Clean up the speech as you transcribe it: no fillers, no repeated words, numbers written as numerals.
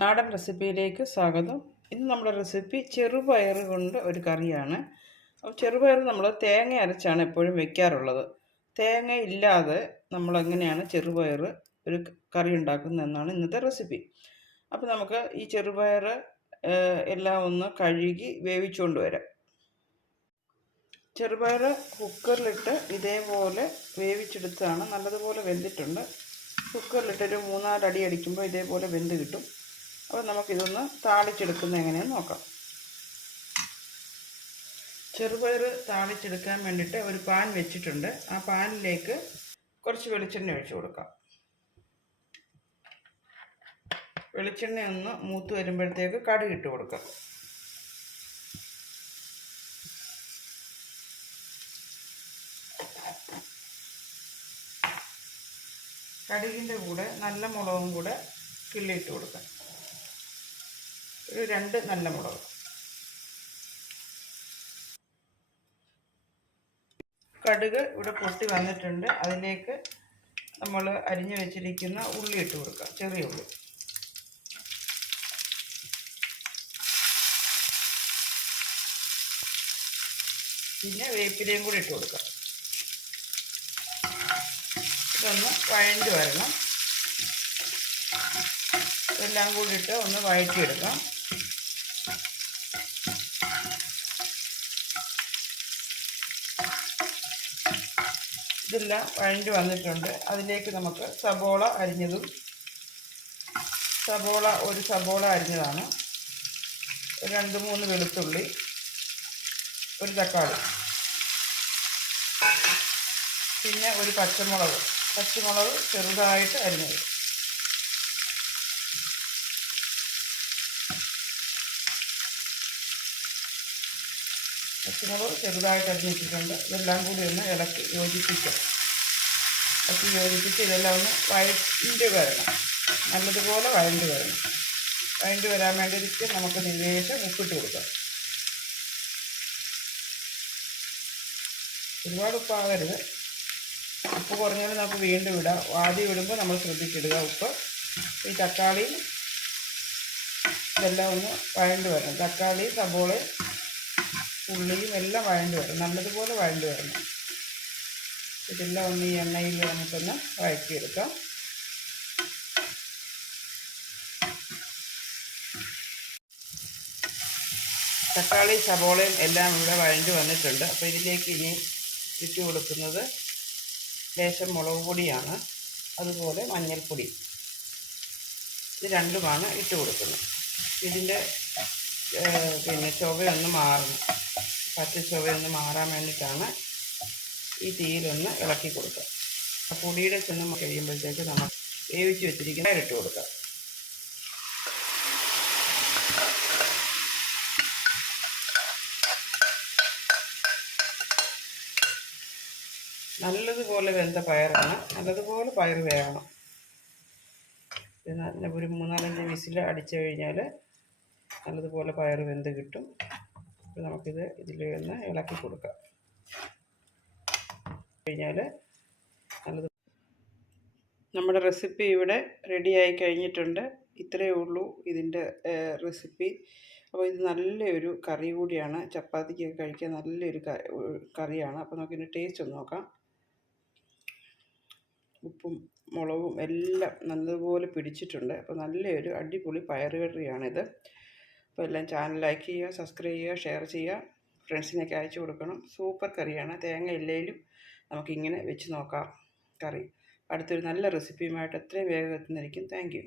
നാടൻ റെസിപ്പിയിലേക്ക് സ്വാഗതം. ഇന്ന് നമ്മുടെ റെസിപ്പി ചെറുപയർ കൊണ്ട് ഒരു കറിയാണ്. അപ്പോൾ ചെറുപയർ നമ്മൾ തേങ്ങ അരച്ചാണ് എപ്പോഴും വെക്കാറുള്ളത്. തേങ്ങ ഇല്ലാതെ നമ്മൾ എങ്ങനെയാണ് ചെറുപയർ ഒരു കറി ഉണ്ടാക്കുന്നതെന്നാണ് ഇന്നത്തെ റെസിപ്പി. അപ്പോൾ നമുക്ക് ഈ ചെറുപയർ എല്ലാം ഒന്ന് കഴുകി വേവിച്ചുകൊണ്ട് വരാം. ചെറുപയർ കുക്കറിലിട്ട് ഇതേപോലെ വേവിച്ചെടുത്താണ്, നല്ലതുപോലെ വെന്തിട്ടുണ്ട്. കുക്കറിലിട്ടൊരു 3-4 അടി അടിക്കുമ്പോൾ ഇതേപോലെ വെന്ത് കിട്ടും. അപ്പോൾ നമുക്കിതൊന്ന് താളിച്ചെടുക്കുന്നത് എങ്ങനെയെന്ന് നോക്കാം. ചെറുപയർ താളിച്ചെടുക്കാൻ വേണ്ടിയിട്ട് ഒരു പാൻ വെച്ചിട്ടുണ്ട്. ആ പാനിലേക്ക് കുറച്ച് വെളിച്ചെണ്ണ ഒഴിച്ചു കൊടുക്കാം. വെളിച്ചെണ്ണ ഒന്ന് മൂത്ത് വരുമ്പോഴത്തേക്ക് കടുക് ഇട്ട് കൊടുക്കാം. കടുകിൻ്റെ കൂടെ നല്ല മുളകും കൂടെ കിള്ളിയിട്ട് കൊടുക്കാം. ഒരു 2 നല്ല മുളക്. കടുക് ഇവിടെ പൊട്ടി വന്നിട്ടുണ്ട്. അതിലേക്ക് നമ്മൾ അരിഞ്ഞു വെച്ചിരിക്കുന്ന ഉള്ളി ഇട്ട് കൊടുക്കാം, ചെറിയ ഉള്ളി. പിന്നെ വേപ്പിലയും കൂടി ഇട്ട് കൊടുക്കാം. ഇതൊന്ന് വഴണ്ടി വരണം. ഇതെല്ലാം കൂടി ഇട്ട് ഒന്ന് വഴറ്റിയെടുക്കാം. ഇതെല്ലാം വഴണ്ടി വന്നിട്ടുണ്ട്. അതിലേക്ക് നമുക്ക് സബോള അരിഞ്ഞതും, ഒരു സബോള അരിഞ്ഞതാണ്, 2-3 വെളുത്തുള്ളി, ഒരു തക്കാളി, പിന്നെ ഒരു പച്ചമുളക് ചെറുതായിട്ട് അരിഞ്ഞത്. പച്ചമുളക് ചെറുതായിട്ട് അരിഞ്ഞിട്ടിട്ടുണ്ട്. ഇതെല്ലാം കൂടി ഒന്ന് ഇളക്കി യോജിപ്പിക്കാം. ഇതെല്ലാം ഒന്ന് വഴണ്ടി വരണം, നല്ലതുപോലെ വഴണ്ടി വരണം. വഴണ്ടി വരാൻ വേണ്ടിയിട്ട് നമുക്ക് നിവേശം ഉപ്പിട്ട് കൊടുക്കാം. ഒരുപാട് ഉപ്പാകരുത്. ഉപ്പ് കുറഞ്ഞാൽ നമുക്ക് വീണ്ടും ഇടാം. ആദ്യം ഇടുമ്പോൾ നമ്മൾ ശ്രദ്ധിച്ചിടുക ഉപ്പ്. ഈ തക്കാളി ഇതെല്ലാം ഒന്ന് വഴണ്ടി വരണം. തക്കാളി, സബോള, ഉള്ളിയും എല്ലാം വഴണ്ടി വരണം, നല്ലതുപോലെ വഴണ്ടി വരണം. ഇതെല്ലാം ഒന്ന് ഈ എണ്ണയിൽ നമുക്കൊന്ന് വഴറ്റിയെടുക്കാം. തക്കാളി, സബോളയും എല്ലാം ഇവിടെ വഴണ്ടി വന്നിട്ടുണ്ട്. അപ്പോൾ ഇതിലേക്ക് ഇനി ഇട്ട് കൊടുക്കുന്നത് ലേശം മുളക് പൊടിയാണ്, അതുപോലെ മഞ്ഞൾപ്പൊടി. ഇത് രണ്ടുമാണ് ഇട്ട് കൊടുക്കുന്നത്. ഇതിൻ്റെ പിന്നെ ചുവയൊന്ന് മാറണം, പച്ച ചുവയൊന്ന് മാറാൻ വേണ്ടിയിട്ടാണ് ഈ തീയിലൊന്ന് ഇളക്കി കൊടുക്കുക. ആ പൊടിയുടെ ചെന്ന് കഴിയുമ്പോഴത്തേക്ക് നമ്മൾ വേവിച്ച് വെച്ചിരിക്കുന്ന ഇട്ട് കൊടുക്കുക. നല്ലതുപോലെ വെന്ത പയറാണ്, നല്ലതുപോലെ പയർ വേകണം. ഒരു 3-4 വിസിൽ അടിച്ചു കഴിഞ്ഞാൽ നല്ലതുപോലെ പയർ വെന്ത് കിട്ടും. അപ്പോൾ നമുക്കിത് ഇതിലൊന്ന് ഇളക്കി കൊടുക്കാം. കഴിഞ്ഞാൽ നല്ലത് നമ്മുടെ റെസിപ്പി ഇവിടെ റെഡിയായി കഴിഞ്ഞിട്ടുണ്ട്. ഇത്രയേ ഉള്ളൂ ഇതിൻ്റെ റെസിപ്പി. അപ്പോൾ ഇത് നല്ലൊരു കറി കൂടിയാണ്, ചപ്പാത്തിക്കൊക്കെ കഴിക്കാൻ നല്ലൊരു കറിയാണ്. അപ്പോൾ നമുക്കിതിൻ്റെ ടേസ്റ്റ് ഒന്ന് നോക്കാം. ഉപ്പും മുളകും എല്ലാം നല്ലതുപോലെ പിടിച്ചിട്ടുണ്ട്. അപ്പോൾ നല്ലൊരു അടിപൊളി പയറ് കറിയാണിത്. അപ്പോൾ എല്ലാം ചാനൽ ലൈക്ക് ചെയ്യുക, സബ്സ്ക്രൈബ് ചെയ്യുക, ഷെയർ ചെയ്യുക, ഫ്രണ്ട്സിനൊക്കെ അയച്ചു കൊടുക്കണം. സൂപ്പർ കറിയാണ്. തേങ്ങ ഇല്ലെങ്കിലും നമുക്കിങ്ങനെ വെച്ച് നോക്കാം കറി. അടുത്തൊരു നല്ല റെസിപ്പിയുമായിട്ട് എത്രയും വേഗം എത്തുന്നതായിരിക്കും. Thank you.